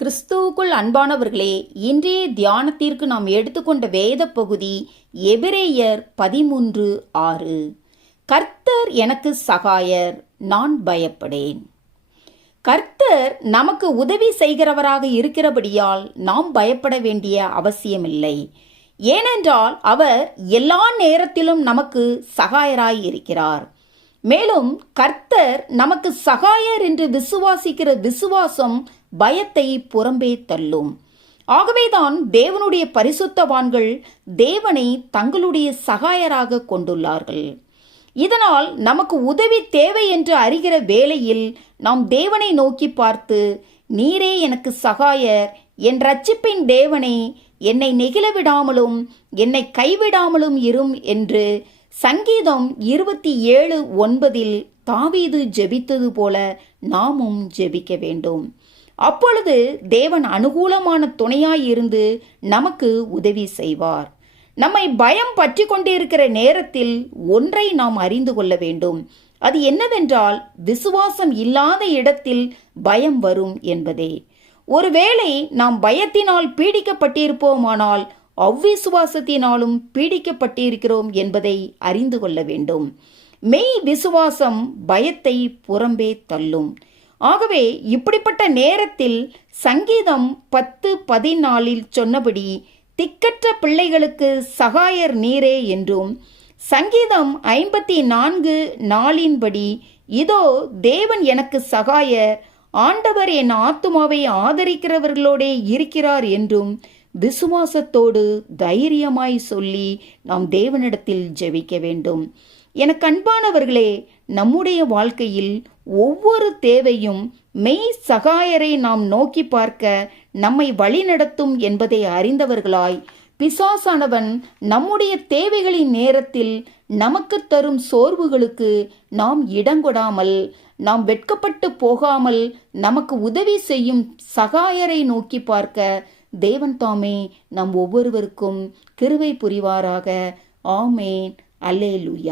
கிறிஸ்துவுக்குள் அன்பானவர்களே இன்றைய தியானத்திற்கு நாம் எடுத்துக்கொண்ட வேத பகுதி எபிரேயர் பதிமூன்று ஆறு. கர்த்தர் எனக்கு சகாயர் நான் பயப்படேன். கர்த்தர் நமக்கு உதவி செய்கிறவராக இருக்கிறபடியால் நாம் பயப்பட வேண்டிய அவசியமில்லை. ஏனென்றால் அவர் எல்லா நேரத்திலும் நமக்கு சகாயராய் இருக்கிறார். மேலும் கர்த்தர் நமக்கு சகாயர் என்று விசுவாசிக்கிற விசுவாசம் பயத்தை புறம்பே தள்ளும். ஆகவேதான் தேவனுடைய பரிசுத்தவான்கள் தேவனை தங்களுடைய சகாயராக கொண்டுள்ளார்கள். இதனால் நமக்கு உதவி தேவை என்று அறிகிற வேளையில் நாம் தேவனை நோக்கி பார்த்து நீரே எனக்கு சகாயர் என் ரட்சிப்பின் தேவனை என்னை நெகிழ விடாமலும் என்னை கைவிடாமலும் இரும் என்று சங்கீதம் இருபத்தி ஏழு ஒன்பதில் தாவீது ஜெபித்தது போல நாமும் ஜெபிக்க வேண்டும். அப்பொழுது தேவன் அனுகூலமான துணையாய் இருந்து நமக்கு உதவி செய்வார். நம்மை பயம் பற்றி கொண்டிருக்கிற நேரத்தில் ஒன்றை நாம் அறிந்து கொள்ள வேண்டும். அது என்னவென்றால் விசுவாசம் இல்லாத இடத்தில் பயம் வரும் என்பதே. ஒருவேளை நாம் பயத்தினால் பீடிக்கப்பட்டிருப்போமானால் அவ்விசுவாசத்தினாலும் பீடிக்கப்பட்டிருக்கிறோம் என்பதை அறிந்து கொள்ள வேண்டும். மெய் விசுவாசம் பயத்தை புறம்பே தள்ளும். ஆகவே இப்படிப்பட்ட நேரத்தில் சங்கீதம் பத்து பதினாலில் சொன்னபடி திக்கற்ற பிள்ளைகளுக்கு சகாயர் நீரே என்றும் சங்கீதம் ஐம்பத்தி நான்கு நாளின்படி இதோ தேவன் எனக்கு சகாயர் ஆண்டவர் என் ஆத்துமாவை ஆதரிக்கிறவர்களோடே இருக்கிறார் என்றும் விசுவாசத்தோடு தைரியமாய் சொல்லி நாம் தேவனிடத்தில் ஜெபிக்க வேண்டும். எனக்கு அன்பானவர்களே நம்முடைய வாழ்க்கையில் ஒவ்வொரு தேவையும் மெய் சகாயரை நாம் நோக்கி பார்க்க நம்மை வழிநடத்தும் என்பதை அறிந்தவர்களாய். பிசாசானவன் நம்முடைய தேவைகளின் நேரத்தில் நமக்கு தரும் சோர்வுகளுக்கு நாம் இடங்கொடாமல் நாம் வெட்கப்பட்டு போகாமல் நமக்கு உதவி செய்யும் சகாயரை நோக்கி பார்க்க தேவன் தாமே நம் ஒவ்வொருவருக்கும் கிருவை புரிவாராக. ஆமேன். அல்லேலூயா.